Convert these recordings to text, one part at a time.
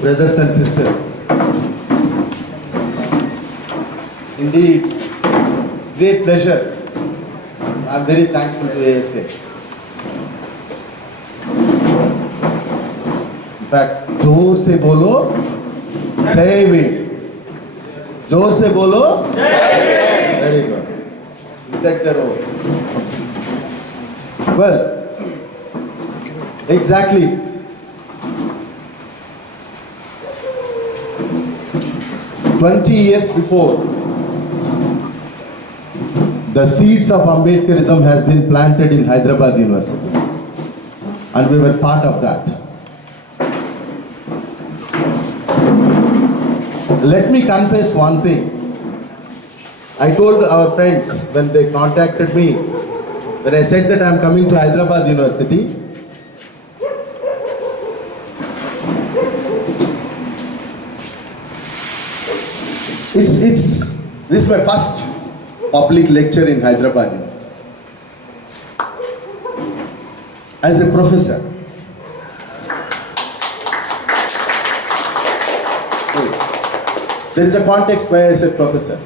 Brothers and sisters, indeed, it's great pleasure. I'm very thankful to ASA. In fact, जोर से बोलो जय भीम. जोर से बोलो जय Bhim. Very good. You set the role. Well, exactly. "20 years before, the seeds of Ambedkarism has been planted in Hyderabad University, and we were part of that. Let me confess one thing. I told our friends when they contacted me, when I said that I am coming to Hyderabad University, this is my first public lecture in Hyderabad University. As a professor. There is a context why I said professor.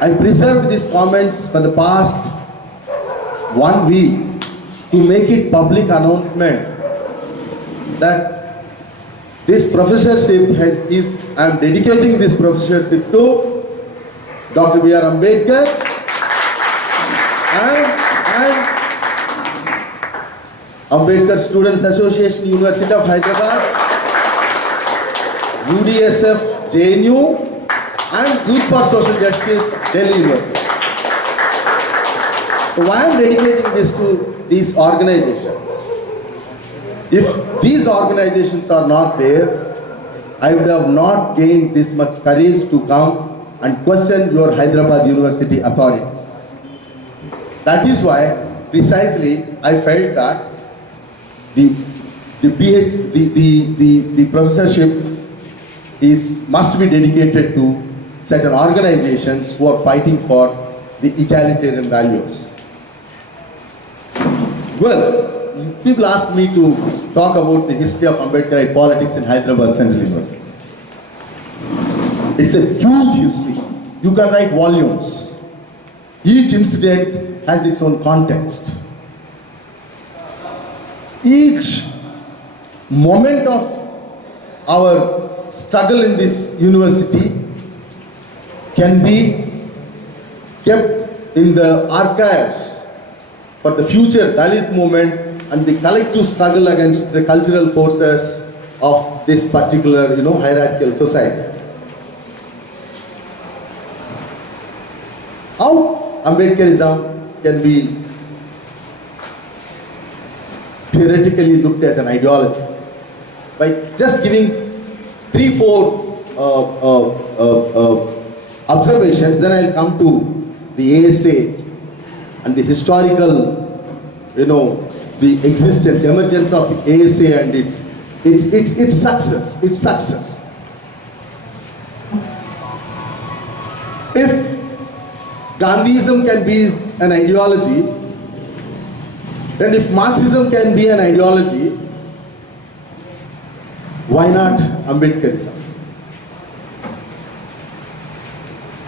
I preserved these comments for the past 1 week to make it public announcement that this professorship I am dedicating this professorship to Dr. B.R. Ambedkar and Ambedkar Students Association, University of Hyderabad, UDSF, JNU, and Youth for Social Justice, Delhi University. So why I am dedicating this to these organizations? If these organizations are not there, I would have not gained this much courage to come and question your Hyderabad University authorities. That is why, precisely, I felt that the professorship must be dedicated to certain organizations who are fighting for the egalitarian values. Well, people ask me to talk about the history of Ambedkarite politics in Hyderabad Central University. It's a huge history. You can write volumes. Each incident has its own context. Each moment of our struggle in this university can be kept in the archives for the future Dalit movement and the collective struggle against the cultural forces of this particular, hierarchical society. How Ambedkarism can be theoretically looked as an ideology? By just giving 3-4 observations, then I'll come to the ASA and the historical, the existence, emergence of ASA and its success. If Gandhism can be an ideology, then if Marxism can be an ideology, why not Ambedkarism?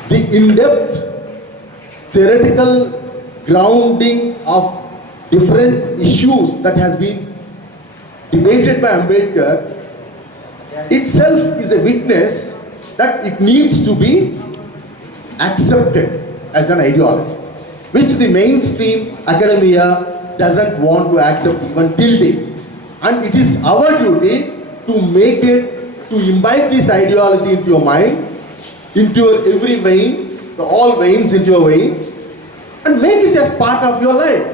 The in-depth theoretical grounding of different issues that has been debated by Ambedkar itself is a witness that it needs to be accepted as an ideology, which the mainstream academia doesn't want to accept even till date. And it is our duty to make it, to imbibe this ideology into your mind, into your every veins, all veins into your veins, and make it as part of your life.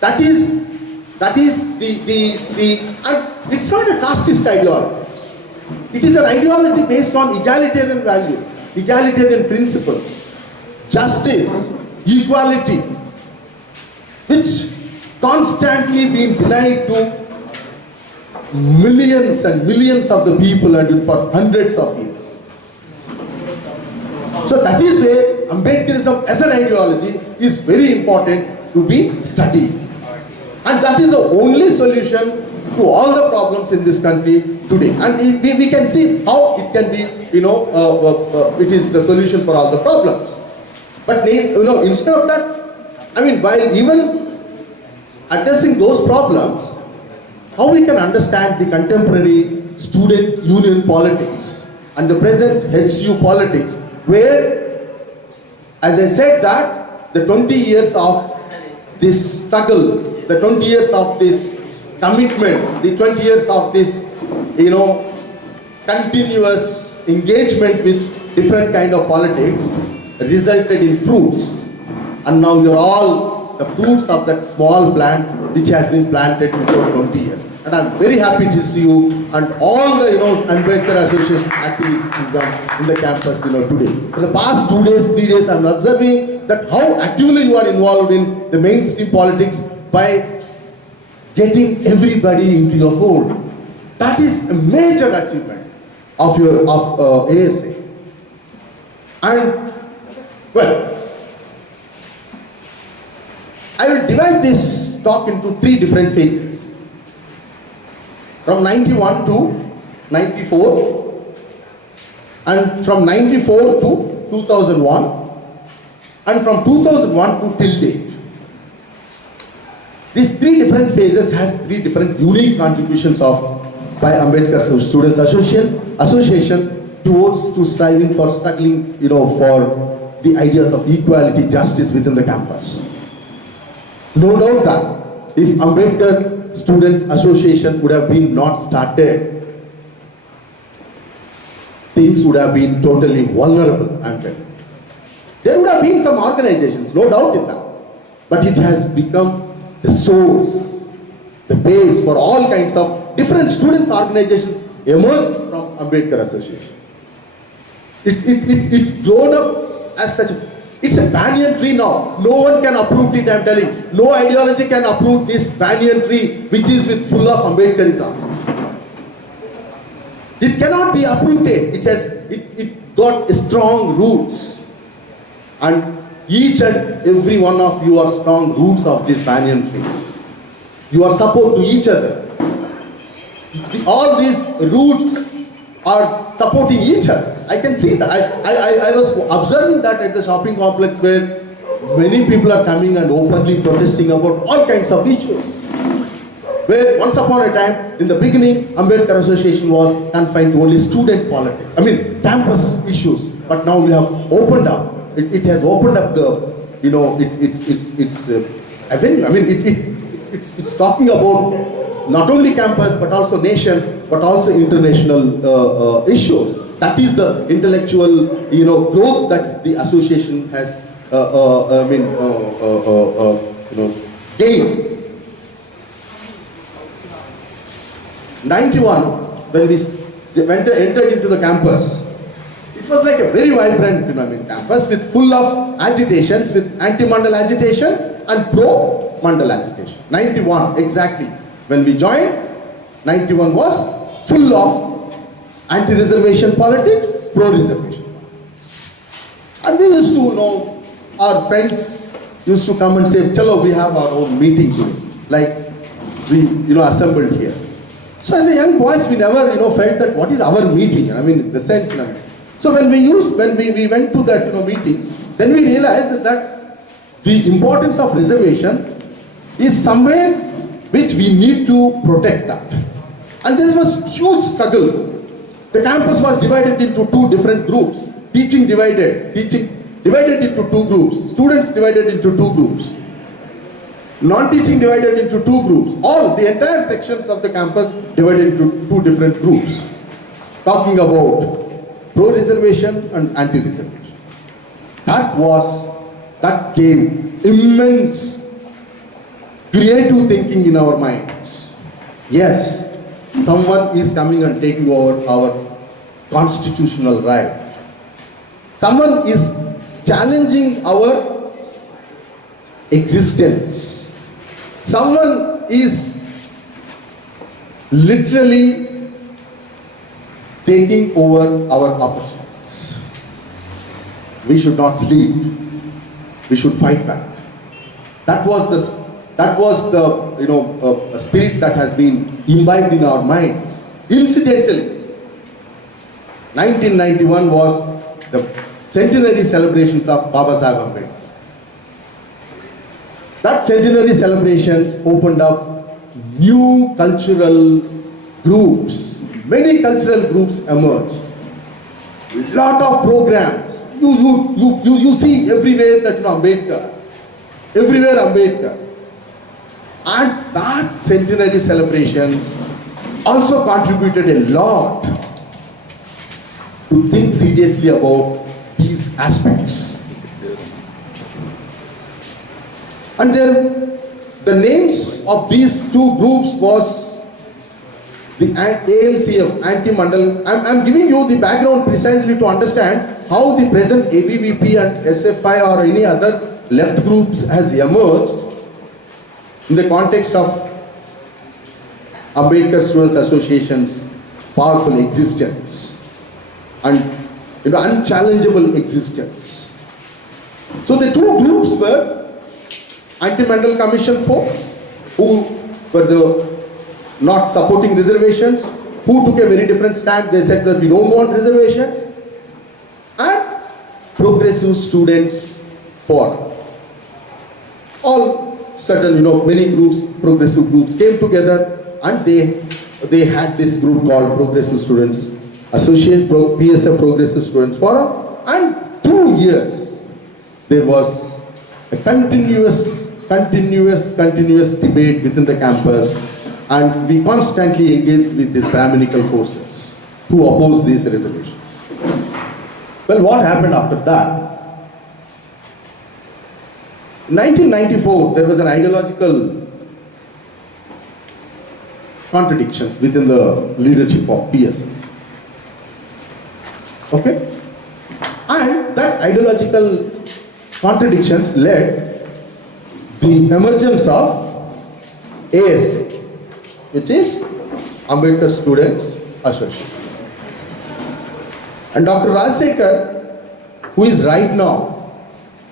That is the and it's not a casteist ideology. It is an ideology based on egalitarian values, egalitarian principles, justice, equality, which constantly being denied to millions and millions of the people and for hundreds of years. So that is where Ambedkarism as an ideology is very important to be studied. And that is the only solution to all the problems in this country today. And we can see how it can be, it is the solution for all the problems. But instead of that, while even addressing those problems, how we can understand the contemporary student union politics and the present HU politics, where, as I said, that the 20 years of this struggle, the 20 years of this commitment, the 20 years of this, continuous engagement with different kind of politics resulted in fruits. And now you're all the fruits of that small plant which has been planted before 20 years. And I'm very happy to see you and all the, Ambedkar Association activities in the campus, today. For the past 2 days, 3 days, I'm observing that how actively you are involved in the mainstream politics by getting everybody into your fold. That is a major achievement of ASA. And, well, I will divide this talk into 3 different phases. From 91 to 94, and from 94 to 2001, and from 2001 to till date. These 3 different phases has 3 different unique contributions by Ambedkar Students Association towards striving for struggling, for the ideas of equality, justice within the campus. No doubt that if Ambedkar Students Association would have been not started, things would have been totally vulnerable. There would have been some organizations, no doubt in that, but it has become the source, the base for all kinds of different students organizations emerged from Ambedkar Association. It's grown up as such. It's a banyan tree now. No one can uproot it, I'm telling. No ideology can uproot this banyan tree which is full of Ambedkarism. It cannot be uprooted. It got strong roots. And each and every one of you are strong roots of this banyan tree. You are support to each other. All these roots are supporting each other. I can see that. I was observing that at the shopping complex where many people are coming and openly protesting about all kinds of issues. Where once upon a time, in the beginning, Ambedkar Association was confined to only student politics. Campus issues. But now we have opened up. It has opened up the, its avenue. It's talking about not only campus, but also nation, but also international issues. That is the intellectual, growth that the association has, gained. 91, when we entered into the campus, it was like a very vibrant, campus with full of agitations, with anti-mandal agitation and pro-mandal agitation. 91, exactly. When we joined, 91 was full of anti-reservation politics, pro-reservation. And we used to our friends used to come and say, "Chalo, we have our own meeting today." Like we, assembled here. So as a young boys, we never, felt that what is our meeting? The sense. So when we went to that, meetings, then we realized that the importance of reservation is somewhere which we need to protect that. And there was huge struggle. The campus was divided into 2 different groups. Teaching divided into 2 groups. Students divided into 2 groups. Non-teaching divided into 2 groups. The entire sections of the campus divided into 2 different groups. Talking about pro-reservation and anti-reservation. That gave immense creative thinking in our minds. Yes, someone is coming and taking over our constitutional right. Someone is challenging our existence. Someone is literally taking over our opportunities. We should not sleep. We should fight back. That was the spirit that has been imbibed in our minds. Incidentally, 1991 was the centenary celebrations of Baba Sahib Ambedkar. That centenary celebrations opened up new cultural groups. Many cultural groups emerged. Lot of programs. You see everywhere that Ambedkar. Everywhere Ambedkar. And that centenary celebrations also contributed a lot to think seriously about these aspects. And then the names of these two groups was the ALCF, Anti-Mandal. I'm giving you the background precisely to understand how the present ABVP and SFI or any other left groups has emerged in the context of Ambedkar Students Association's powerful existence and unchallengeable existence. So the two groups were Anti-Mandal Commission folks who were not supporting reservations, who took a very different stand. They said that we don't want reservations, and Progressive Students Forum. All certain, many groups, progressive groups came together, and they had this group called Progressive Students Association, PSF Progressive Students Forum, and 2 years there was a continuous debate within the campus, and we constantly engaged with these Brahminical forces who opposed these resolutions. Well, what happened after that? In 1994, there was an ideological contradictions within the leadership of PS. Okay? And that ideological contradictions led the emergence of ASA, which is Ambedkar Students Association. And Dr. Rajsekhar, who is right now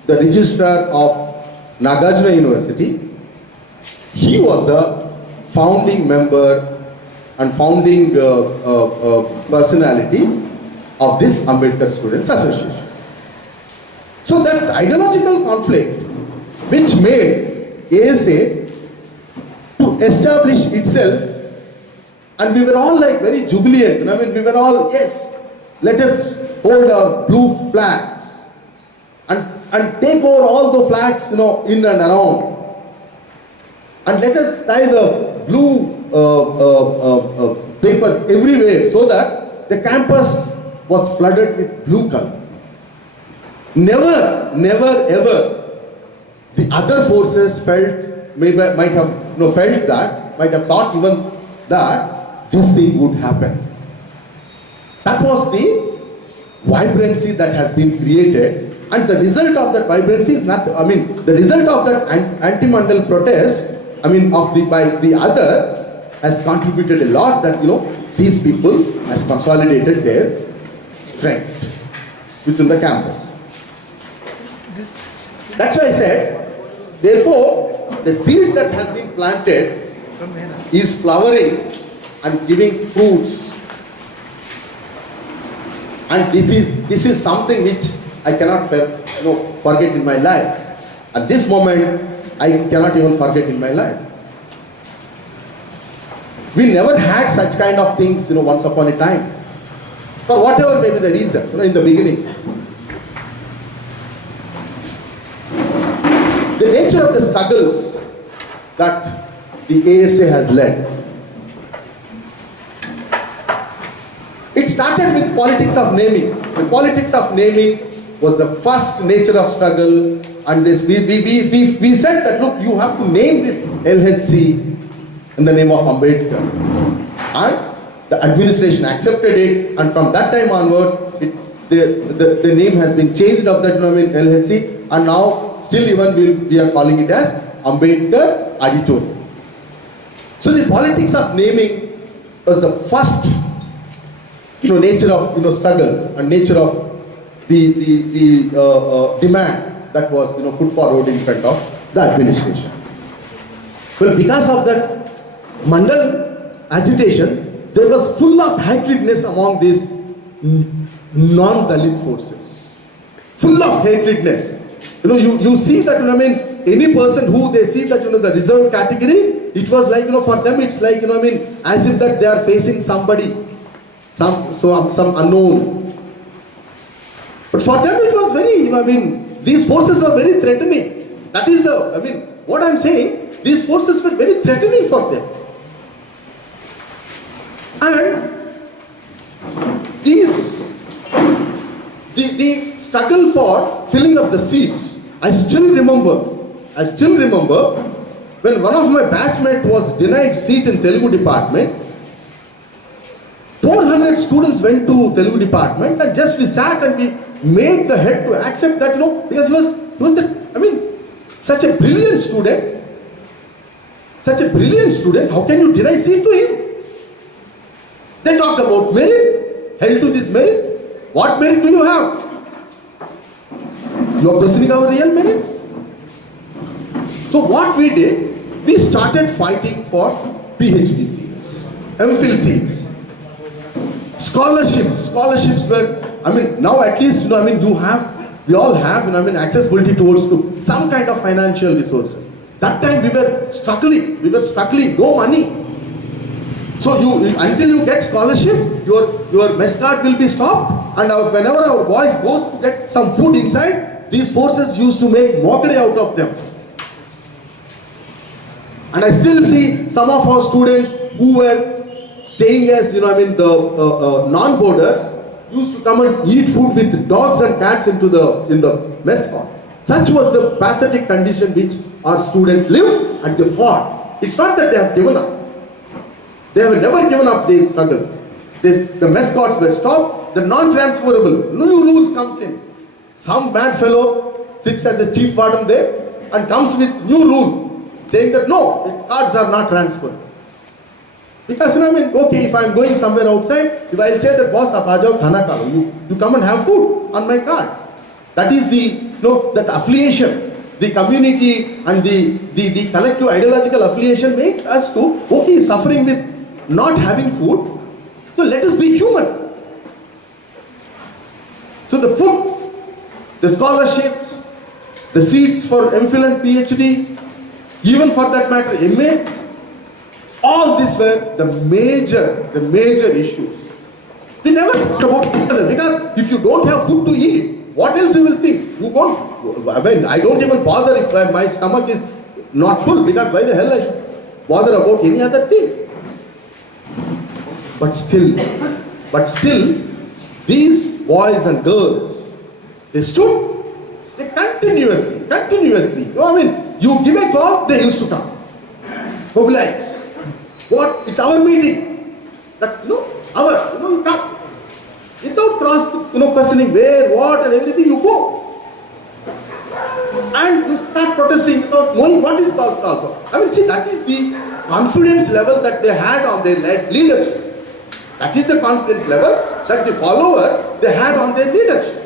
the registrar of Nagarjuna University, he was the founding member and founding personality of this Ambedkar Students Association. So that ideological conflict which made ASA to establish itself, and we were all like very jubilant. We were all, yes, let us hold our blue flags and take over all the flags, in and around, and let us tie the blue papers everywhere so that the campus was flooded with blue color. Never ever the other forces might have thought even that this thing would happen. That was the vibrancy that has been created, and the result of that vibrancy is not, the result of that anti-Mandal protest, by the other, has contributed a lot that, these people has consolidated their strength within the campus. That's why I said, therefore, the seed that has been planted is flowering and giving fruits. And this is something which I cannot forget in my life. At this moment, I cannot even forget in my life. We never had such kind of things, once upon a time. For whatever may be the reason, in the beginning. The nature of the struggles that the ASA has led. It started with politics of naming. The politics of naming was the first nature of struggle, and this we said that, look, you have to name this LHC in the name of Ambedkar. And the administration accepted it, and from that time onwards, the name has been changed of that LHC, and now still even we are calling it as Ambedkar Auditorium. So the politics of naming was the first nature of struggle and nature of the demand that was put forward in front of the administration. Well, because of that Mandal agitation, there was full of hatredness among these non-Dalit forces. Full of hatredness. You see that, any person who they see that, the reserved category, it was like, for them it's like, as if that they are facing somebody, some unknown. But for them it was very, these forces are very threatening. That is what I'm saying, these forces were very threatening for them. And the struggle for filling up the seats, I still remember when one of my batchmates was denied seat in Telugu department. 400 students went to Telugu department, and just we sat and we made the head to accept that, because he was such a brilliant student. How can you deny seat to him? They talked about merit, held to this merit. What merit do you have? You are questioning our real merit. So what we did, we started fighting for PhD seats, MPhil seats. Scholarships were, now at least, we all have, accessibility towards to some kind of financial resources. That time we were struggling, no money. So until you get scholarship, your mess card will be stopped, and whenever our boys goes to get some food inside, these forces used to make mockery out of them. And I still see some of our students who were staying as, the non-boarders used to come and eat food with dogs and cats in the mess hall. Such was the pathetic condition which our students lived, and they fought. It's not that they have given up. They have never given up their struggle. The mess courts were stopped, the non-transferable, new rules comes in. Some bad fellow sits as the chief warden there and comes with new rule, saying that no, cards are not transferred. Because okay, if I am going somewhere outside, if I say that boss, you come and have food on my card. That is that affiliation, the community and the collective ideological affiliation make us to, okay, suffering with not having food, so let us be human. So the food, the scholarships, the seats for MPhil and PhD, even for that matter MA, all these were the major issues. We never talked about each other, because if you don't have food to eat, what else you will think? I don't even bother if my stomach is not full, because why the hell I should bother about any other thing? But still, these boys and girls, they stood, they continuously. You give a call, they used to come. Mobilize. What? It's our meeting. That, you come. Without questioning where, what and everything, you go. And you start protesting without knowing what is called also. See, that is the confidence level that they had on their leadership. That is the confidence level that the followers, they had on their leadership.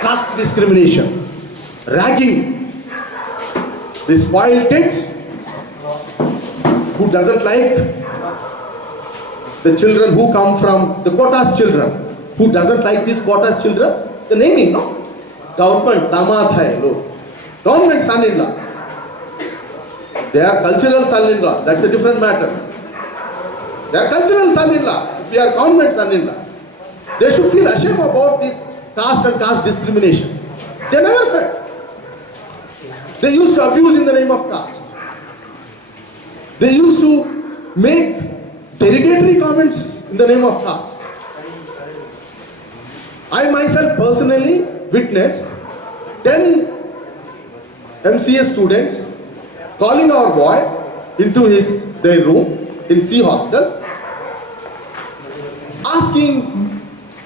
Caste discrimination, ragging, the spoiled kids who doesn't like the children who come from the quotas children, who doesn't like these quotas children, the naming, no? Government, damat hai, look. Government son-in-law. They are cultural son-in-law, that's a different matter. They are cultural son-in-law, if we are government son-in-law. They should feel ashamed about this caste and caste discrimination. They never felt. They used to abuse in the name of caste. They used to make derogatory comments in the name of caste. I myself personally witnessed 10 MCA students calling our boy into their room in C hostel, asking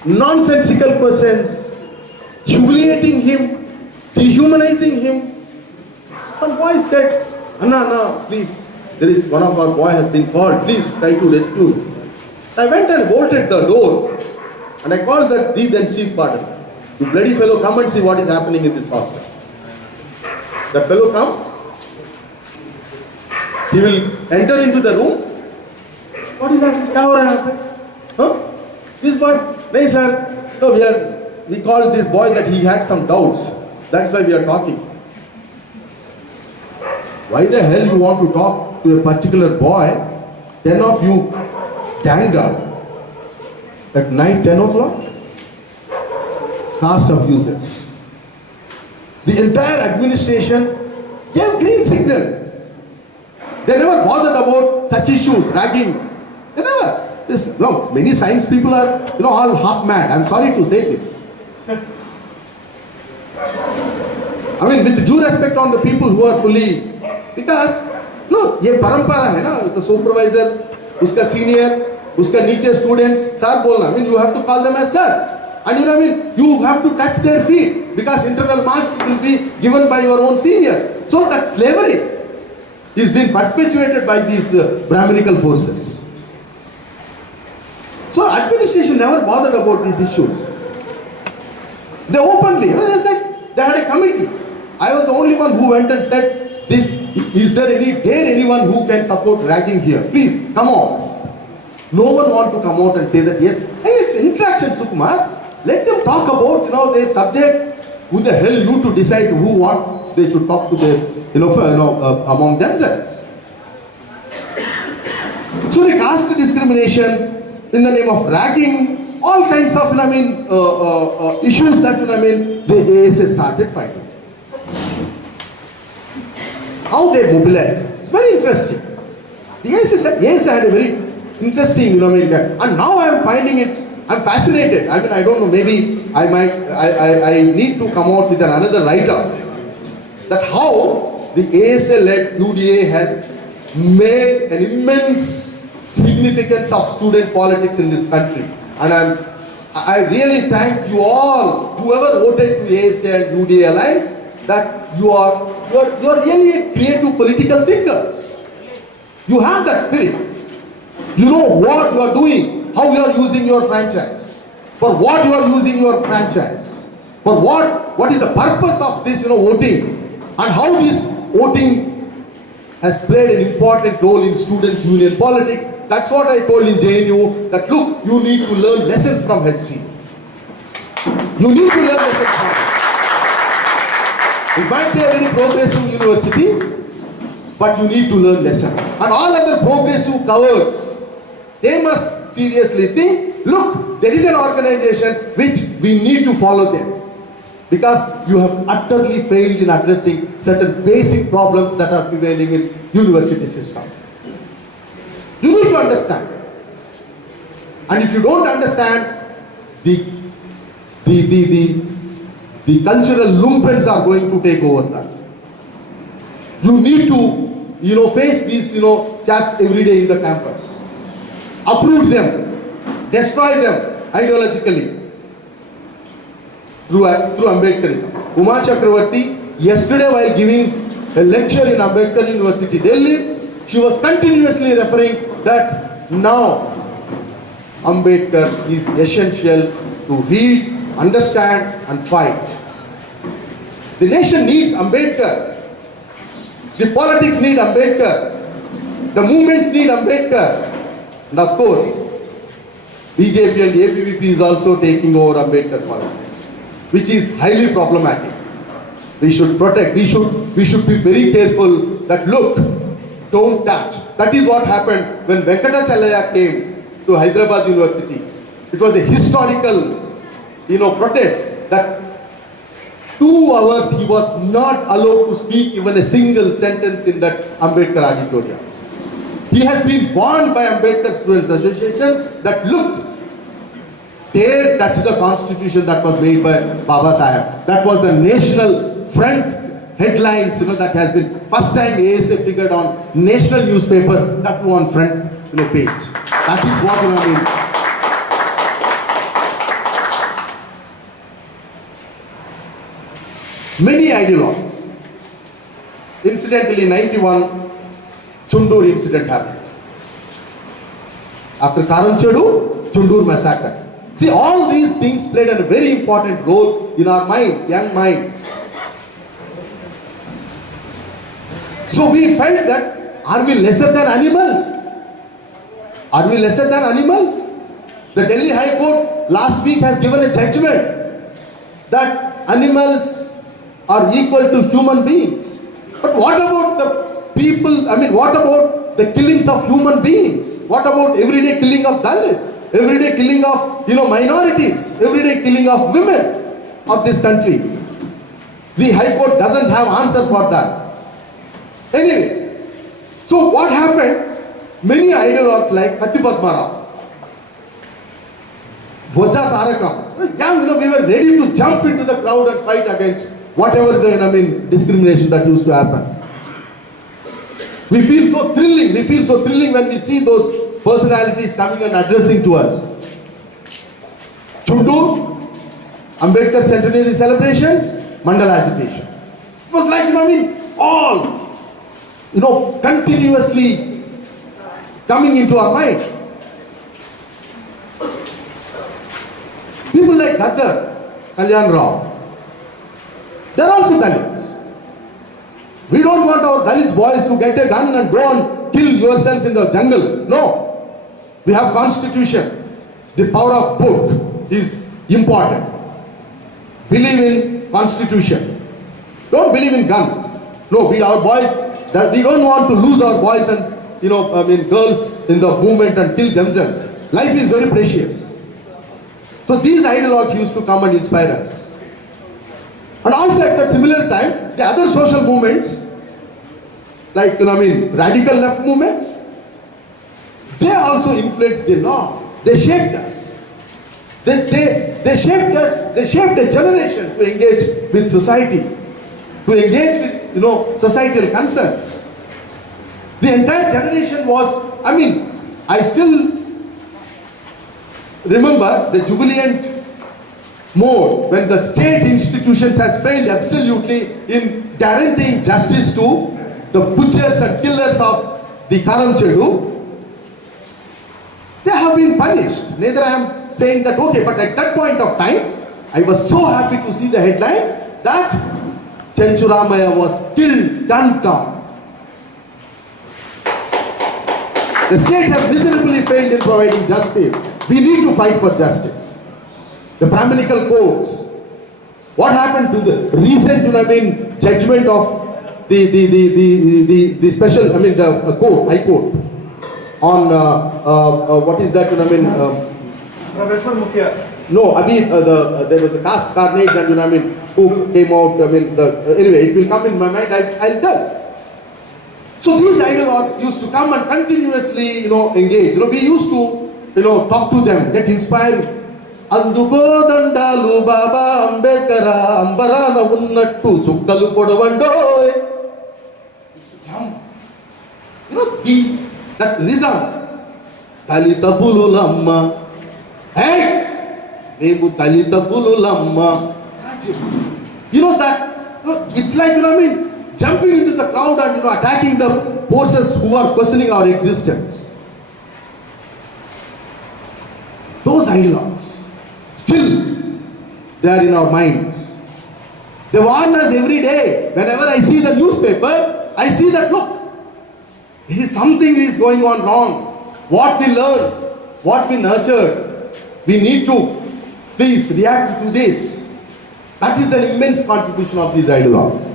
nonsensical questions, humiliating him, dehumanizing him. Some boy said, Anna, please, there is one of our boy has been called, please try to rescue him. I went and bolted the door and I called the then chief warden. You bloody fellow, come and see what is happening in this hostel. That fellow comes, he will enter into the room. What is that? Kya ho raha hai? Huh? This boy, no sir, no, we called this boy that he had some doubts. That's why we are talking. Why the hell you want to talk to a particular boy? 10 of you ganged up at night, 10 o'clock? Caste abusers. The entire administration gave green signal. They never bothered about such issues, ragging. They never. No, many science people are, all half mad. I'm sorry to say this. I mean, with due respect on the people who are fully, because, no, ये परंपरा है ना, the supervisor, उसका senior, उसका नीचे students, sir बोलना. I mean, you have to call them as sir. And you know what I mean? You have to touch their feet because internal marks will be given by your own seniors. So that slavery is being perpetuated by these Brahminical forces. So administration never bothered about these issues. They openly, they said, they had a committee. I was the only one who went and said, is there anyone who can support ragging here? Please, come on. No one want to come out and say that, yes, hey, it's interaction, Sukumar. Let them talk about, their subject. Who the hell you to decide what they should talk to their, among themselves. So the caste discrimination in the name of ragging, all kinds of, issues that, the ASA started fighting. How they mobilize. It's very interesting. The ASA had a very interesting, and now I am finding I'm fascinated. I don't know, maybe I need to come out with another write-up that how the ASA-led UDA has made an immense significance of student politics in this country. And I really thank you all, whoever voted to ASA and UDA Alliance, that you are really creative political thinkers. You have that spirit. You know what you are doing, how you are using your franchise, for what you are using your franchise, for what is the purpose of this voting, and how this voting has played an important role in students' union politics. That's what I told in JNU, that look, you need to learn lessons from HC. You need to learn lessons from it. It might be a very progressive university, but you need to learn lessons. And all other progressive cowards, they must seriously think, look, there is an organization which we need to follow them. Because you have utterly failed in addressing certain basic problems that are prevailing in university system. You need to understand. And if you don't understand, the cultural lumpens are going to take over that. You need to, face these, chaps every day in the campus. Uproot them, destroy them ideologically through Ambedkarism. Uma Chakravarti, yesterday while giving a lecture in Ambedkar University, Delhi, she was continuously referring that now Ambedkar is essential to read, understand and fight. The nation needs Ambedkar. The politics need Ambedkar. The movements need Ambedkar. And of course, BJP and ABVP is also taking over Ambedkar politics, which is highly problematic. We should protect, we should be very careful that look, don't touch. That is what happened when Venkatachalaya came to Hyderabad University. It was a historical, protest that 2 hours he was not allowed to speak even a single sentence in that Ambedkar auditorium. He has been warned by Ambedkar Students Association that look, dare touch the constitution that was made by Baba Saheb. That was the national front headlines, that has been first time ASA figured on national newspaper, that one front page. That is what I mean. Many ideologues. Incidentally, 91, Chundur incident happened. After Karanchadu, Chundur massacre. See, all these things played a very important role in our minds, young minds. So we felt that, are we lesser than animals? Are we lesser than animals? The Delhi High Court last week has given a judgment that animals are equal to human beings. But what about the people, what about the killings of human beings? What about everyday killing of Dalits? Everyday killing of, minorities? Everyday killing of women of this country? The High Court doesn't have answer for that. Anyway, so what happened? Many ideologues like Patipatmara, Bhoja Tarakam, we were ready to jump into the crowd and fight against whatever the discrimination that used to happen. We feel so thrilling when we see those personalities coming and addressing to us. Chundur, Ambedkar centenary celebrations, Mandala agitation. It was like, all, continuously coming into our mind. People like Gadar, Kalyan Rao, they're also Dalits. We don't want our Dalit boys to get a gun and go and kill yourself in the jungle. No. We have constitution. The power of book is important. Believe in constitution. Don't believe in gun. No, our boys, that we don't want to lose our boys and girls in the movement and kill themselves. Life is very precious. So these ideologues used to come and inspire us. And also at that similar time, the other social movements, like radical left movements, they also influenced the law. They shaped us. They shaped us. They shaped a generation to engage with society, to engage with societal concerns. The entire generation was, I still remember the jubilant mode when the state institutions has failed absolutely in guaranteeing justice to the butchers and killers of the Karam Chedu. They have been punished. Neither I am saying that, okay, but at that point of time, I was so happy to see the headline that Chenchuramaya was killed, gunned down. The state has miserably failed in providing justice. We need to fight for justice. The Brahminical courts. What happened to the recent, judgment of the special, the court, High Court, on what is that, Professor Mukhya. No, there was the caste carnage and who came out, anyway, it will come in my mind, I'll tell. So these ideologues used to come and continuously, engage. We used to, talk to them, get inspired. Andugodandalu Baba Ambedkara Ambarana Unnattu Sukkalu Kodavandoy. That rhythm. Dalita Bululamma. Hey! Nebu Dalita Bululamma. It's like, jumping into the crowd and, attacking the forces who are questioning our existence. Those ideologues. Still, they are in our minds. They warn us every day. Whenever I see the newspaper, I see that, look, there is something is going on wrong. What we learned, what we nurtured, we need to please react to this. That is the immense contribution of these ideologues.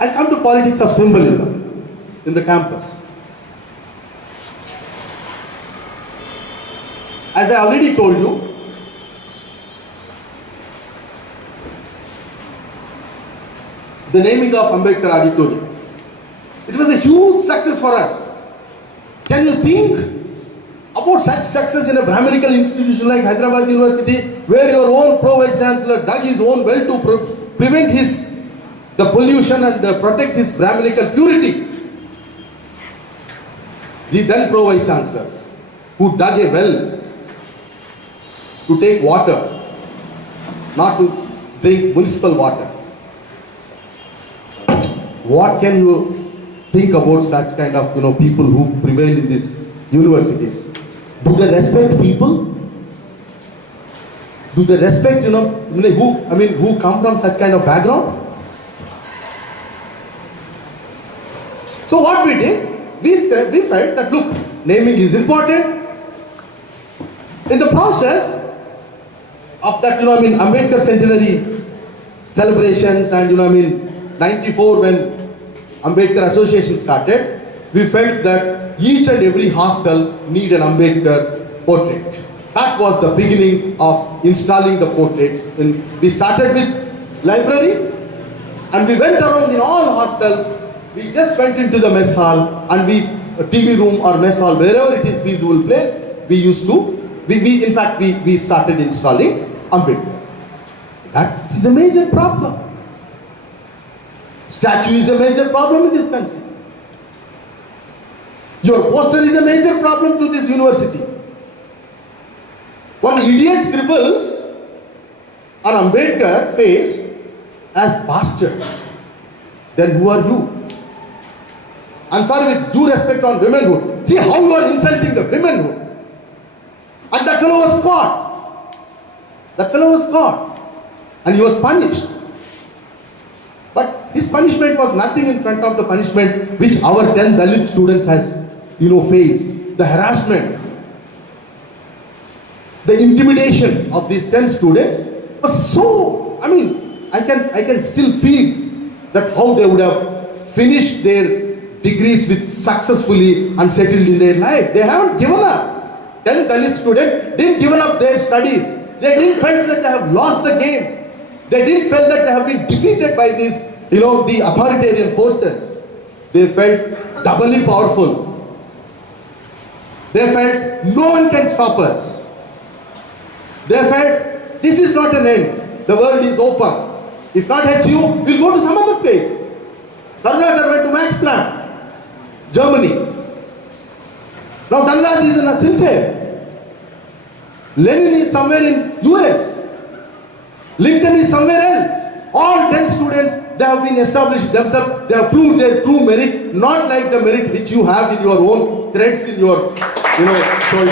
I come to politics of symbolism in the campus. As I already told you, the naming of Ambedkar Auditorium. It was a huge success for us. Can you think about such success in a Brahminical institution like Hyderabad University, where your own Pro-Vice Chancellor dug his own well to prevent the pollution and protect his Brahminical purity? The then Pro-Vice Chancellor, who dug a well to take water, not to drink municipal water. What can you think about such kind of people who prevail in these universities? Do they respect people? Do they respect who come from such kind of background? So what we did, we felt that look, naming is important. In the process of that, Ambedkar centenary celebrations and 94 when Ambedkar Association started, we felt that each and every hostel need an Ambedkar portrait. That was the beginning of installing the portraits. We started with library and we went around in all hostels. We just went into the mess hall and TV room or mess hall, wherever it is feasible place, we started installing Ambedkar. That is a major problem. Statue is a major problem in this country. Your poster is a major problem to this university. One idiot scribbles on Ambedkar face as bastard. Then who are you? I'm sorry, with due respect on womanhood. See how you are insulting the womanhood. And that fellow was caught. That fellow was caught. And he was punished. But his punishment was nothing in front of the punishment which our 10 Dalit students has, faced. The harassment, the intimidation of these 10 students was so, I can still feel that how they would have finished their degrees with successfully and settled in their life. They haven't given up. 10 Dalit students didn't give up their studies. They didn't feel that they have lost the game. They didn't feel that they have been defeated by these, the authoritarian forces. They felt doubly powerful. They felt no one can stop us. They felt this is not an end. The world is open. If not HU, we'll go to some other place. Karnataka went to Max Planck, Germany. Now Dhanraj is in Silchar. Lenin is somewhere in US. Lincoln is somewhere else. All 10 students, they have been established themselves. They have proved their true merit, not like the merit which you have in your own threads in your, shoulders.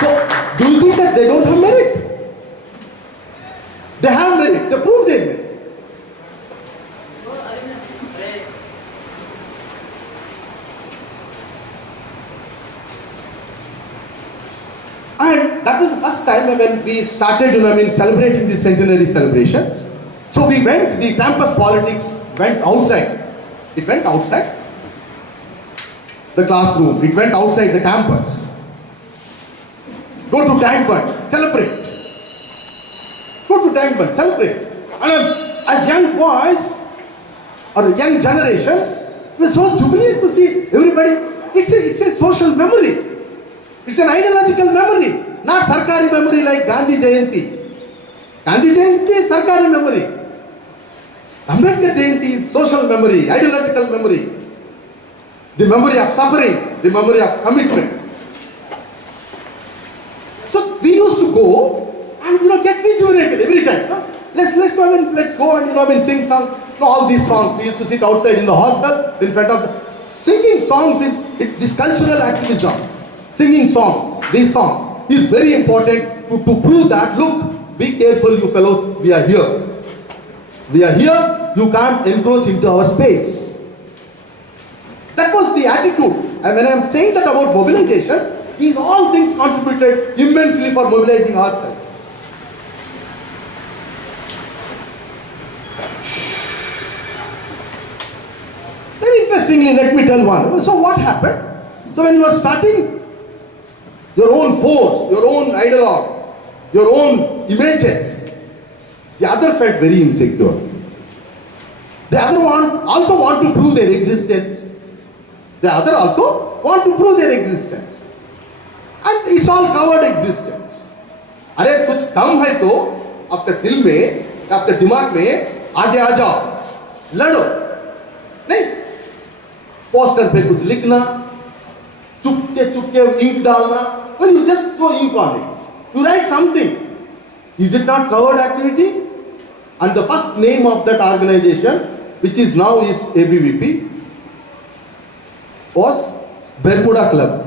So, do you think that they don't have merit? They have merit. They prove their merit. And that was the first time when we started, celebrating the centenary celebrations. So the campus politics went outside. It went outside the classroom. It went outside the campus. Go to Tank Bund, celebrate. Go to Tank Bund, celebrate. And as young boys, or a young generation, we're so jubilant to see everybody. It's a social memory. It's an ideological memory, not Sarkari memory like Gandhi Jayanti. Gandhi Jayanti is Sarkari memory. Ambedkar Jayanti is social memory, ideological memory. The memory of suffering, the memory of commitment. So we used to go and get rejuvenated every time. Let's go and sing songs. All these songs. We used to sit outside in the hostel in front of the singing songs this cultural activism. Singing songs, these songs, is very important to prove that, look, be careful you fellows, we are here. We are here, you can't encroach into our space. That was the attitude. And when I am saying that about mobilization, these all things contributed immensely for mobilizing ourselves. Very interestingly, let me tell one. So what happened? So when you are starting your own force, your own ideologue, your own images, the other felt very insecure. The other one also want to prove their existence. The other also want to prove their existence. And it's all covered existence. अरे कुछ दम है तो आपके दिल में, आपके दिमाग में आगे आ जाओ, लड़ो. नहीं, पोस्टर पे कुछ लिखना, चुपके इंक डालना. When you just throw ink on it, you write something. Is it not covered activity? And the first name of that organization, which is now is ABVP, was Bermuda Club.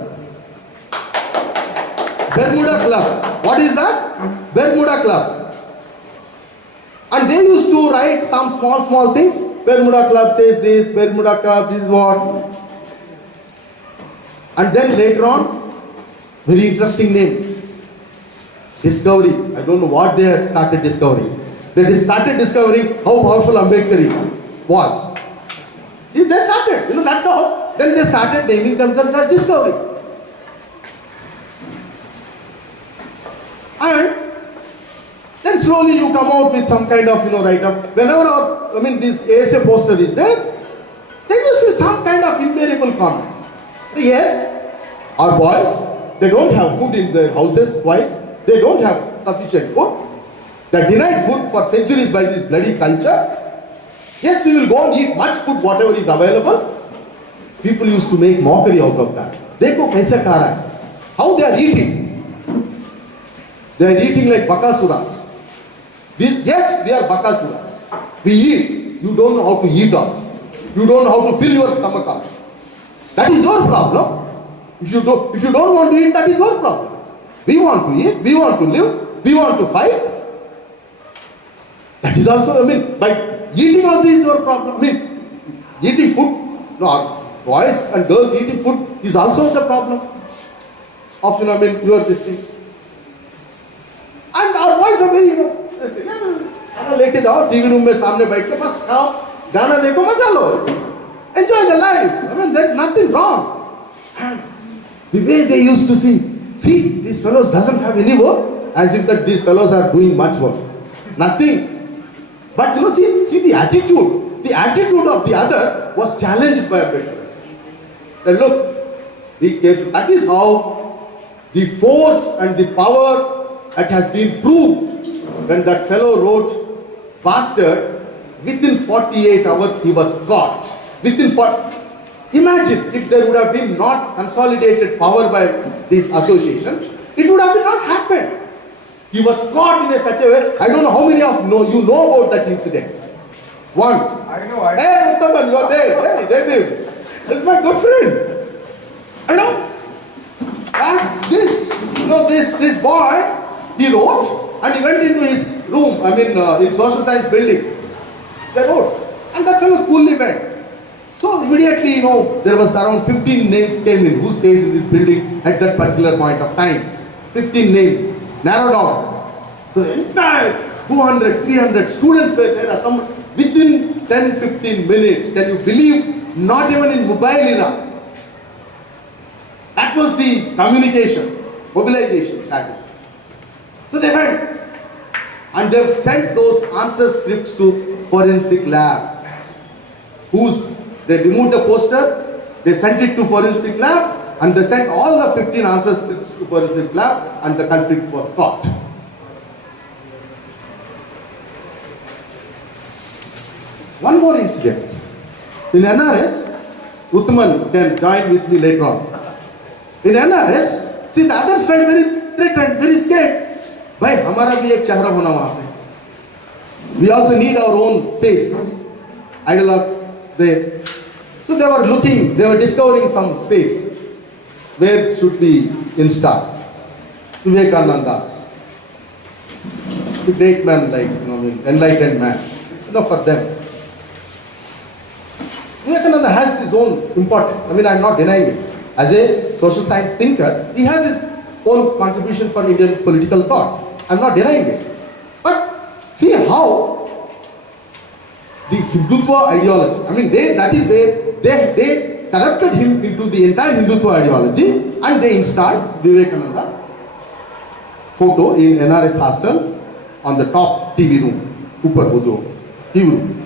Bermuda Club. What is that? Bermuda Club. And they used to write some small things. Bermuda Club says this, Bermuda Club is what. And then later on, very interesting name. Discovery. I don't know what they had started discovering. They started discovering how powerful Ambedkar was. They started, that's how. Then they started naming themselves as Discovery. And then slowly you come out with some kind of, write-up. Whenever this ASA poster is there used to be some kind of invariable comment. Yes, our boys, they don't have food in their houses twice. They don't have sufficient food. They're denied food for centuries by this bloody culture. Yes, we will go and eat much food, whatever is available. People used to make mockery out of that. Dekho kaisa kha raha hai. How they are eating. They are eating like bakasuras. Yes, they are bakasuras. We eat. You don't know how to eat also. You don't know how to fill your stomach also. That is your problem. If you don't want to eat, that is your problem. We want to eat, we want to live, we want to fight. That is also, by eating also is your problem. Eating food, boys and girls eating food is also the problem of, your this thing. And our boys are very, they say, लेके जाओ TV room में सामने बैठ के बस खाओ गाना देखो मजा लो, enjoy the life. There's nothing wrong. And the way they used to see these fellows doesn't have any work, as if that these fellows are doing much work. Nothing. But see the attitude. The attitude of the other was challenged by Ambedkar. Then look, be careful. That is how the force and the power that has been proved when that fellow wrote bastard, within 48 hours he was caught. Imagine if there would have been not consolidated power by this association, it would have not happened. He was caught in such a way. I don't know how many of you know about that incident. One. I know. Hey, Uttaman, you are there. Hey, Dev. This is my good friend. I know. And this boy, he wrote and he went into his room, in social science building. They wrote. And that fellow coolly went. So immediately, there was around 15 names came in. Who stays in this building at that particular point of time? 15 names. Narrowed down. So the entire 200, 300 students were there. Within 10-15 minutes, can you believe, not even in mobile era. That was the communication, mobilization strategy. So they went and they sent those answer scripts to forensic lab. They removed the poster, they sent it to forensic lab, and they sent all the 15 answer scripts to forensic lab, and the culprit was caught. One more incident. In NRS, Uthman can join with me later on. In NRS, the others felt very threatened, very scared. Bhai, hamara bhi ek chehra hona wahan pe. We also need our own face. Ideologue there. So they were discovering some space where should be installed. Vivekananda's, the great man, enlightened man, for them. Vivekananda has his own importance. I'm not denying it. As a social science thinker, he has his own contribution for Indian political thought. I'm not denying it. But see how the Hindutva ideology, that is where they corrupted him into the entire Hindutva ideology, and they installed Vivekananda photo in NRS hostel on the top TV room, Upar Bodo, TV room.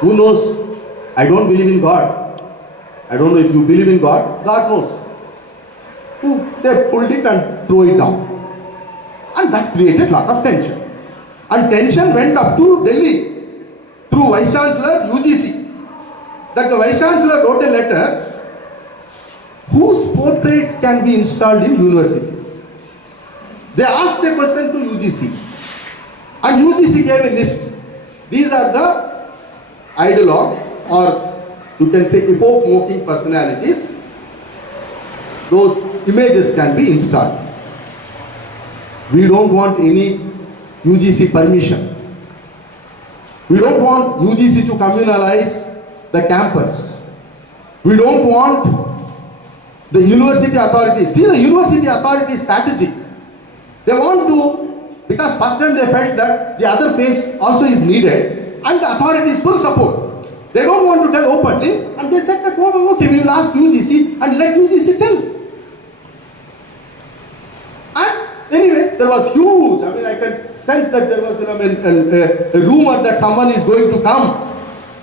Who knows? I don't believe in God. I don't know if you believe in God. God knows. They pulled it and threw it down. And that created a lot of tension. And tension went up to Delhi through Vice Chancellor UGC. That the Vice Chancellor wrote a letter whose portraits can be installed in universities. They asked a question to UGC. And UGC gave a list. These are the ideologues, or you can say epoch-making personalities. Those images can be installed. We don't want any UGC permission. We don't want UGC to communalize the campus. We don't want the university authorities. See the university authority strategy. They want to, because first time they felt that the other phase also is needed, and the authorities full support. They don't want to tell openly, and they said that, oh, okay, we will ask UGC and let UGC tell. And anyway, there was huge, I can sense that there was a rumor that someone is going to come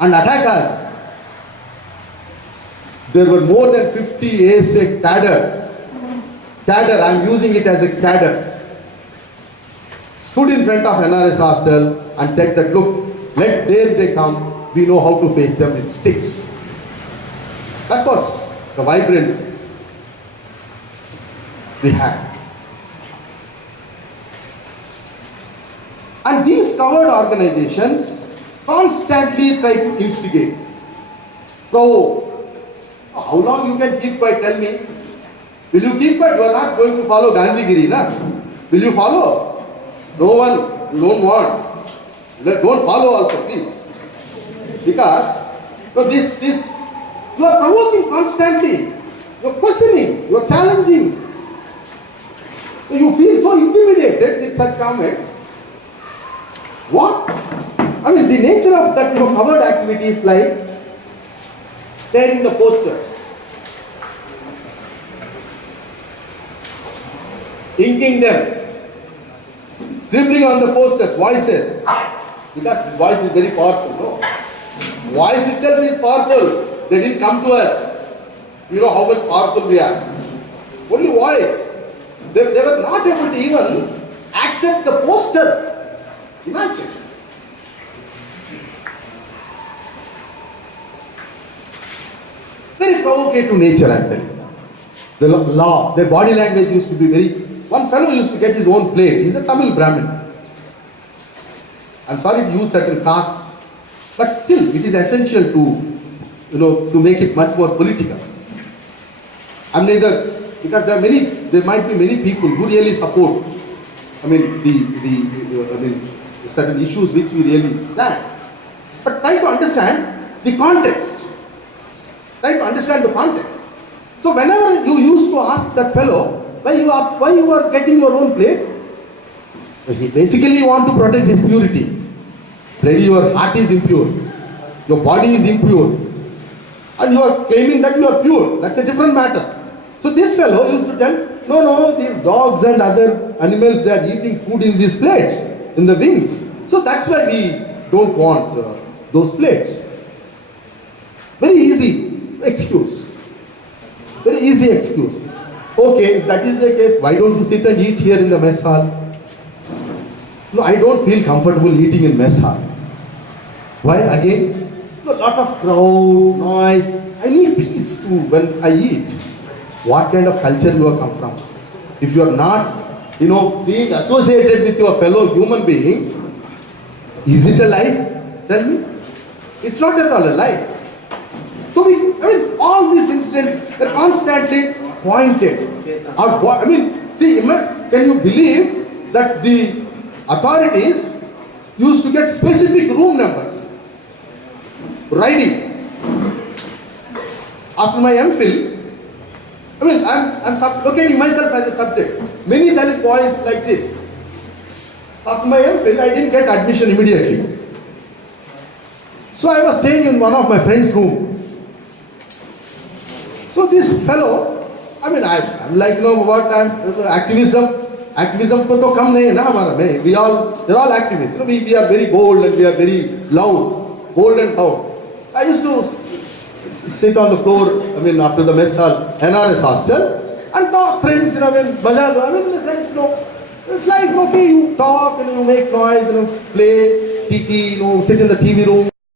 and attack us. There were more than 50 ASA cadre, I am using it as a cadre, stood in front of NRS hostel and said that, look, let there they come, we know how to face them with sticks. That was the vibrancy we had. And these covered organizations constantly try to instigate, provoke. How long you can keep quiet, tell me? Will you keep quiet? You are not going to follow Gandhigiri, na? Will you follow? No one, you don't want. Don't follow also, please. Because this, you are provoking constantly. You are questioning, you are challenging. You feel so intimidated with such comments. What? The nature of that covered activities like tearing the posters, inking them, scribbling on the posters, voices. Because voice is very powerful, no? Voice itself is powerful. They didn't come to us. You know how much powerful we are. Only voice. They were not able to even accept the poster. Imagine. Very provocative nature, I am telling you. The law, their body language used to be very. One fellow used to get his own plate. He's a Tamil Brahmin. I'm sorry to use certain caste, but still it is essential to make it much more political. I'm neither, because there might be many people who really support. Certain issues which we really stand. But try to understand the context. Try to understand the context. So whenever you used to ask that fellow, why you are getting your own plate? Basically you want to protect his purity. Lady, your heart is impure. Your body is impure. And you are claiming that you are pure. That's a different matter. So this fellow used to tell, no, these dogs and other animals, they are eating food in these plates, in the wings. So that's why we don't want those plates. Very easy excuse. Very easy excuse. Okay, if that is the case, why don't you sit and eat here in the mess hall? No, I don't feel comfortable eating in mess hall. Why? Again, a lot of crowd, noise. I need peace too when I eat. What kind of culture you have come from? If you are not, being associated with your fellow human being, is it a life? Tell me. It's not at all a life. So all these incidents are constantly pointed. Can you believe that the authorities used to get specific room numbers? Writing. After my MPhil, I'm locating myself as a subject. Many Dalit boys like this. After my MPhil, I didn't get admission immediately. So I was staying in one of my friend's room. So this fellow, I'm like, activism ko to kam nahi na hamara. They're all activists. We are very bold and we are very loud, bold and loud. I used to sit on the floor, after the mess hall, NRS hostel, and talk friends, bazaar, in the sense, it's like, okay, you talk and you make noise, play, tiki, sit in the TV room.